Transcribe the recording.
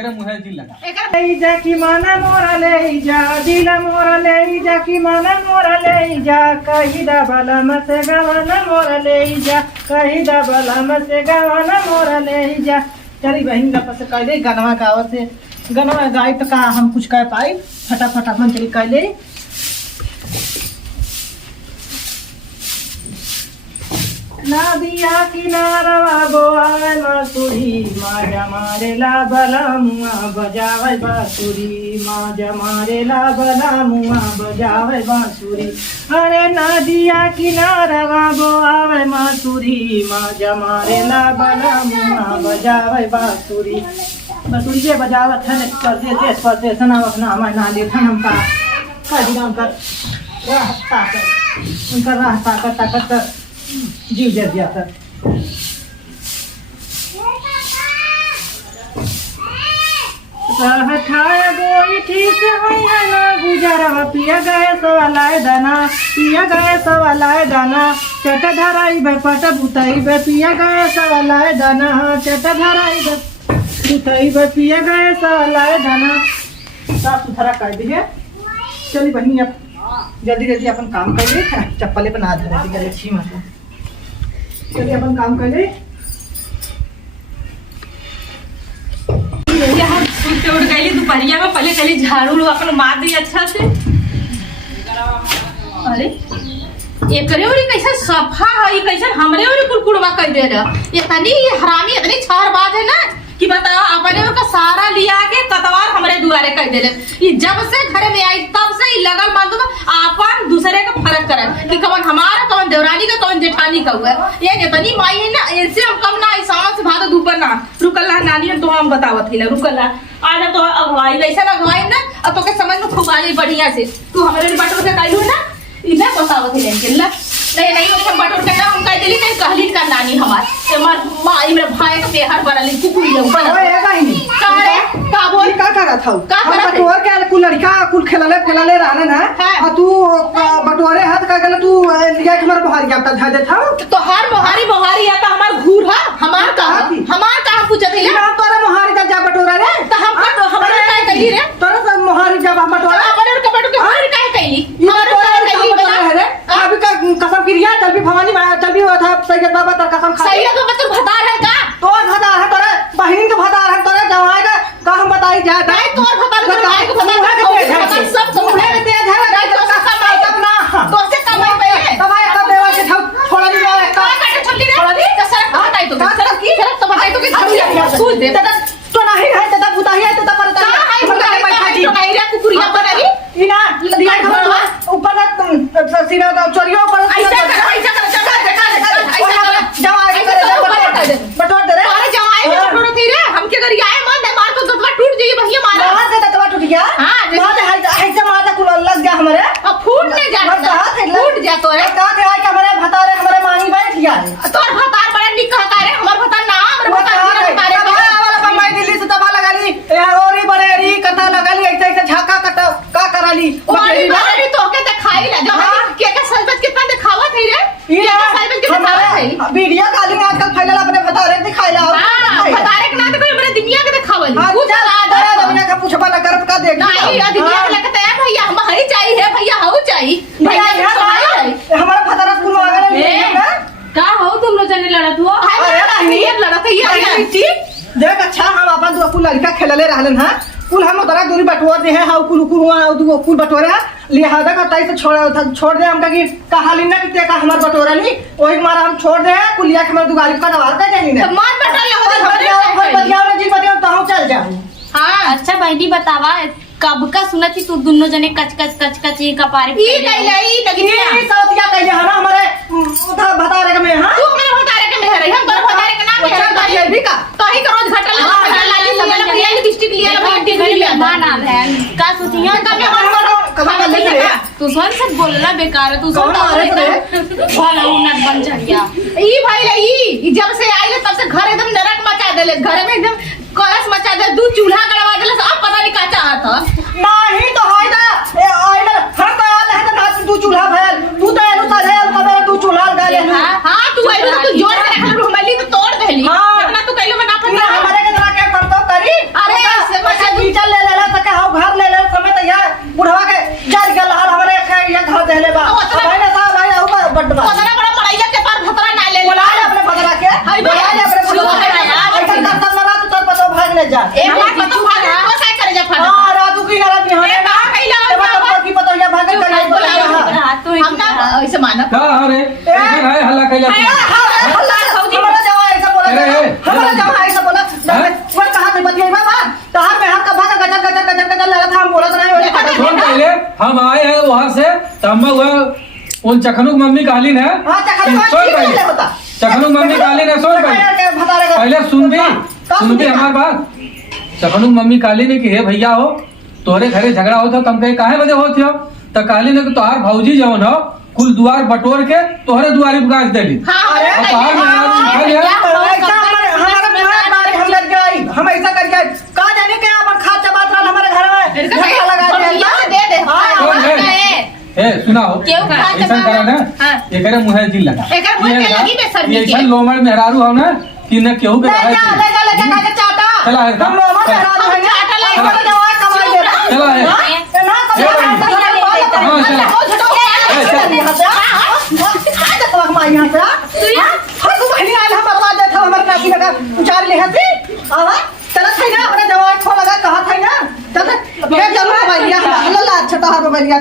एकरे मुहे दिल लगा ले जा कि माना मोरा ले जा दिल मोरा ले जा कि माना मोरा ले जा कही दा बला मसे गवाना मोरा ले जा कही दा बला मसे गवाना मोरा ले जा। चली बहन का पस कह दे गनवा गाँव से गनवा गाय तो का हम कुछ कह पाई फटाफट अपन चली कह ले। नदिया किनारवा बोआवे बांसुरी माजा मारेला बला मुआ बजावे बांसुरी माजा मारेला बला मुआ बजावे बांसुरी। अरे नदिया किनारवा बोआवे बांसुरी माजा मारेला बला मुआ बजावे बांसुरी। बांसुरी जे बजावत है परदेस ना वखना हमारे ना ले हम का दिना कर राहता कर उनका राहता कर ताकत जीव जल जाता। ठाया गोई ठीक है ना गुजरवा पिया गए सवालाए दाना पिया गए सवालाए दाना चट धराई पट बुताई पिया गए सवालाए दाना चट धराई बुताई पिया गए सवालाए दाना। साफ सुथरा कर दीजिए। चलिए बहनी अब जल्दी जल्दी अपन काम करिए चप्पले पर ना धरे जल्दी अच्छी मतलब। चलिए अपन काम कर ले। यहाँ उठ गई दोपहरिया में पहले चली झाड़ू अपन मार दी अच्छा से। अरे ये करे और कैसे सफा है कैसे हमरे और कुड़कुड़वा कर दे रहा इतनी हरामी इतनी छारबाज है ना कि बताओ अपने का सारा लिया के कतवार हमरे दुआरे कर दे रहे। जब से घर में आई तब से ही लगल मालूम अपन दूसरे का फर्क करे कि कौन हमारा कौन देवरानी का कौन जेठानी का हुआ ये जितनी माई है ना इनसे हम कम ना ऐसा से भाग ऊपर ना रुकल नानी तो हम बतावत ही रुकल आज तो अगवाई वैसा अगवाई ना अब तो के समझ में खूब आ गई बढ़िया से तू हमारे बटोर के कहलू ना इन्हें बतावत ही नहीं नहीं उसका बटोर के ना हम कह दिली नहीं कहली का नानी हमार माई मेरे भाई का पेहर बनली कुकुरी ऊपर का बोल का करत हौ का करत बटोर के कुल लड़का कुल खेलले फेलले रहने ना और तू बटोरे हाथ का गले तू लिया के मार बहार जाता धा देता तो हर मोहारी आता हमार घूर है हमार का पूछत है ना तोरे मोहारी जब जा बटोरा रे तो हम हमारे काय कही रे तोरे सब मोहारी जब हम बटोरा अपने के बटोर के मोहारी काय कही हमारे काय कही बता रे अभी का कसम क्रिया चल भी भवानी चल भी था सैयद बाबा तर कसम खा सही तो मतलब भतार है का तोर भतार है तोरे बहिन के भतार है तोरे जवाई का हम बताई जा नहीं तोर भतार तो भाई को भतार सब समूह है तेज है नहीं तो का कमाई अपना तो से कमाई पे कमाई का देवा के छोड़ा दी जाए का काटे छोड़ दी छोड़ दी कसर बताई तो कसर की तो बताई तो कि सूझ दे तो नहीं है दादा बुताही है तो पर का है बैठा जी तो नहीं रे कुकुरिया बनाई इना दिया ऊपर ना सीना चोरियो ऊपर ऐसा कर जवाई बटोर दे रे अरे जवाई में बटोर थी रे हम के करिया है मन मार को दतवा टूट जाई भैया मारा मार दे दतवा टूट गया हां मार है से मार कुल लग गया हमारे अब फूट नहीं जा फूट जा तो रे का के आज हमारे भतारे हमारे मांगी बैठ गया है तोर भतार बड़ा निक कहता रे हमर भतार ना हमर भतार भतारे वाला कमाई दिल्ली से दबा लगा ली यार औरी बड़ेरी कथा लगा ली ऐसे ऐसे झाका कटा का करा ली बड़ेरी तो के दिखाई ला जो के सरबत कितना दिखावत है रे ये सरबत के दिखावत है वीडियो कॉलिंग आजकल फैलल अपने भतारे दिखाई ला हां भतारे के ना तो कोई बड़े दुनिया के दिखावल कुछ आधा दुनिया का पूछबा ना कर का देख नहीं दुनिया के लगता है भैया हम हई चाहिए भैया हऊ चाहिए भैया हमारा भतारा स्कूल में आवे का हो तुम लोग जने लड़त हो अरे नहीं लड़त है ये देख अच्छा हम अपन दो कुल लड़का खेलले रहलन हां कुल हम तोरा दूरी बटोर दे है हाउ कुल कुल हुआ दो कुल बटोरे लिहाजा का ताई से छोड़ दे हमका कि कहाली ना कि ते का हमर बटोरा ली ओही मारा हम छोड़ दे कुलिया के हमर दुगाली का नवार का जानी ना मार बटोर ले बतिया रे जी बतिया तो हम चल जाऊ हां अच्छा बहनी बतावा कब का सुना थी तू दोनों जने कच कच ये कपारे ई कैलाई नगिया ई सौतिया कैले हना हमारे उधर भतारे के में हां तू मेरे भतारे के में रही हम तोर भतारे के नाम में ये भी का तो ही करो घटल लाली समझ लिया लिपस्टिक लिया घंटी लिया माना बहन का सोचियो तू सोन से बोलला बेकार तू सोन भला उन्नत बन जाइया ई भाई ला ई जब से आइले तब से घर एकदम नरक मचा देले घर में एकदम कलश मचा दे दू चूल्हा गड़वा देले अब पता नहीं का चाहत नहीं तो है ना आइले हर तो आले है ना तू चूल्हा भयल तू तो एनु साधे कबर तू चूल्हा गाले हां तू आइले तो जोर से रखल रुमली तो तोड़ देली इतना तू कहलो मैं ना पता हमारे के तरह के करतो करी अरे हो रे कैसे है हल्ला कैला तू? हमारा जवाई ऐसा बोला हमारा जवाई ऐसा बोला वो कहां पे बतिया बाबा तहार में हाथ का भागा गजर गजर गजर गजर लगा था हम बोलत नहीं वाले सुन पहले हम आए हैं वहां से तब वो उन चखनुक मम्मी कालीन है हां चखनुक मम्मी कालीन है सुन पहले सुन भी हमारी बात चखनुक मम्मी कालीन है कि हे भैया हो तोरे घरे झगड़ा होता तुम कहे काहे बजे होत हो त कालीन है कि तोहार भौजी जवन हो कुल दुआर बटोर के तोहरे दुआरी गाज देली और तोहार में निकल लिया हम ऐसा कर गए का जाने के अपन खा चबात रहा हमारे घर में झगड़ा लगा दे ए सुना हो ऐसा करा ना एकरे मुहे जी लगा ऐसा लोमड़ मेहरारू हो ना कि न केहू के रहे चला है हम लोग मेहरारू है चला है उचार ले हती आवा चला था ना अपने जवान को लगा कहा था ना चल फिर जरूर भैया अल्लाह अच्छा तो हर भैया